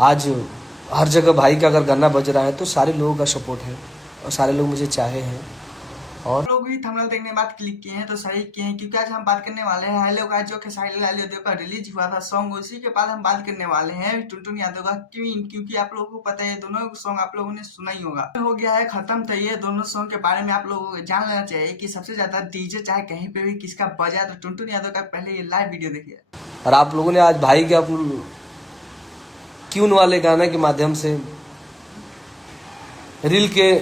आज हर जगह भाई का अगर गाना बज रहा है तो सारे लोगों का सपोर्ट है और सारे लोग मुझे चाहे हैं। और लोग भी थंबनेल देखने के बाद क्लिक किए हैं तो सही किए हैं, क्योंकि आज हम बात करने वाले हैं हेलो गाइस, जो खेसारी लाल यादव का रिलीज हुआ था सॉन्ग, उसी के बाद हम बात करने वाले हैं टुनटुन यादव का क्वीन, क्योंकि आप लोगों को पता है दोनों सॉन्ग आप लोगों ने सुना ही होगा। हो गया है खत्म, तो ये दोनों सॉन्ग के बारे में आप लोगों को जान लेना चाहिए कि सबसे ज्यादा डीजे चाहे कहीं पे भी किसका बजा, तो टुनटुन यादव का पहले ये लाइव वीडियो देखिए। आप लोगों ने आज भाई के क्यून वाले गाने के माध्यम से रील के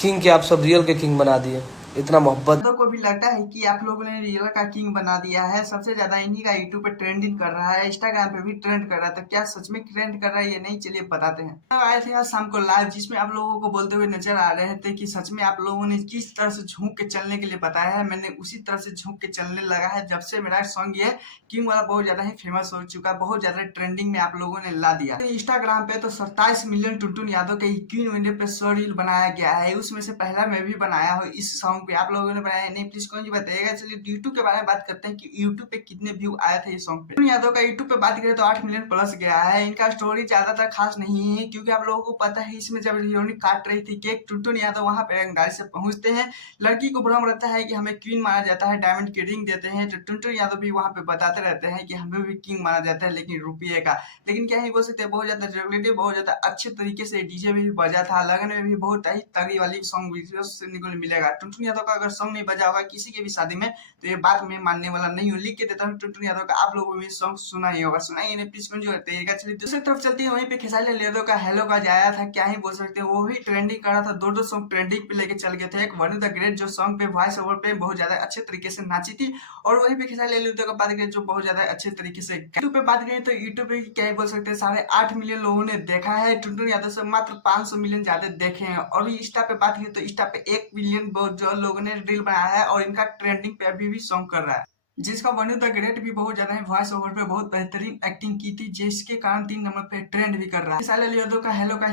किंग के आप सब रियल के किंग बना दिए। इतना मोहब्बत को भी लगता है कि आप लोगों ने रियल का किंग बना दिया है। सबसे ज्यादा इन्हीं का यूट्यूब पे ट्रेंडिंग कर रहा है, इंस्टाग्राम पे भी ट्रेंड कर रहा है, तो क्या सच में ट्रेंड कर रहा है ये नहीं, चलिए बताते हैं। तो आए थे आज शाम को लाइव, जिसमें आप लोगों को बोलते हुए नजर आ रहे थे कि सच में आप लोगों ने जिस तरह से झूम के चलने के लिए बताया है, मैंने उसी तरह से झूम के चलने लगा है। जब से मेरा सॉन्ग ये किंग वाला बहुत ज्यादा ही फेमस हो चुका है, बहुत ज्यादा ट्रेंडिंग में आप लोगों ने ला दिया। इंस्टाग्राम पे तो 27 मिलियन टुनटुन यादव के क्वीन वीडियो पे शो रील बनाया गया है, उसमें से पहला मैं भी बनाया हूँ। इस सॉन्ग पे आप लोगों ने बनाया नहीं, प्लीज कौन जी बताइएगा। चलिए यूट्यूब के बारे में बात करते हैं कि यूट्यूब पे कितने व्यू आए थे ये सॉन्ग पे। टुनटुन यादव का यूट्यूब पे बात करें तो 8 मिलियन प्लस गया है। इनका स्टोरी ज्यादातर खास नहीं है, क्योंकि आप लोगों को पता है इसमें जब हीरोइन काट रही थी केक, टुनटुन यादव वहां पे रंगदारी से पहुंचते हैं। लड़की को भ्रम रहता है कि हमें क्वीन माना जाता है, डायमंड की रिंग देते हैं, तो टुनटुन यादव भी वहां पे बताते रहते हैं कि हमें भी किंग माना जाता है लेकिन रुपये का। लेकिन क्या ही बोल सकते हैं, बहुत ज्यादा रेगुलेटिव, बहुत ज्यादा अच्छे तरीके से डीजे में भी बजा था, लगन में भी बहुत ही तगड़ी वाली सॉन्ग वीडियो सुनने को मिलेगा। टुनटुन यादव का अगर सॉन्ग नहीं बजा होगा किसी के भी शादी में, तो ये बात मैं मानने वाला नहीं हूँ। लिख के देता हूँ टुनटुन यादव का, आप लोगों ने सॉन्ग सुना ही होगा, सुना ही नहीं प्लीज कौन जो बताइएगा। चलिए दूसरी तरफ चलती है, वहीं पे खेसारी लाल यादव का हेलो का आया था, क्या ही बोल सकते हैं, वो भी ट्रेंडिंग कर रहा था। दो सॉन्ग ट्रेंडिंग पे लेके चल गए थे। एक वरुण द ग्रेट जो सॉन्ग पे वॉइस ओवर पे बहुत ज्यादा अच्छे तरीके से नाची थी, और वहीं पे खेसारी लाल यादव का बात करें जो बहुत ज्यादा अच्छे तरीके से यूट्यूब पे बात करें तो यूट्यूब पे क्या ही बोल सकते हैं, 8.5 मिलियन लोगों ने देखा है। टुनटुन यादव से मात्र 500 मिलियन ज्यादा देखे हैं। और इंस्टा पे बात करें तो इंस्टा पे 1 मिलियन जो लोगों ने रील बनाया है, और इनका ट्रेंडिंग पे अभी भी सॉन्ग कर रहा है, जिसका वनु द ग्रेट भी बहुत ज्यादा वॉइस ओवर पे बहुत बेहतरीन एक्टिंग की थी, जिसके कारण 3 नंबर पे ट्रेंड भी कर रहा है। खेसारी लाल यादव का हेलो का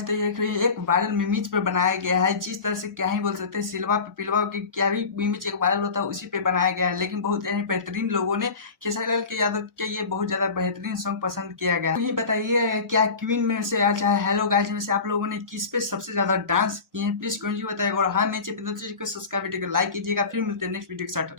एक वायरल मीमीज पे बनाया गया है, जिस तरह से क्या ही बोल सकते हैं, सिल्वा पे पिलवा की क्या भी मीमीज एक वायरल होता है उसी पे बनाया गया है। लेकिन बहुत ही बेहतरीन लोगों ने खेसारी लाल के यादव के ये बहुत ज्यादा बेहतरीन सॉन्ग पसंद किया गया। वही बताइए क्या क्वीन में से या चाहे हेलो गाइस में से आप लोगों ने किस पे सबसे ज्यादा डांस किए हैं, प्लीज कौन जी बताइएगा। और हाँ, मैं सब्सक्राइब वीडियो को लाइक कीजिएगा। फिर मिलते हैं नेक्स्ट वीडियो के साथ।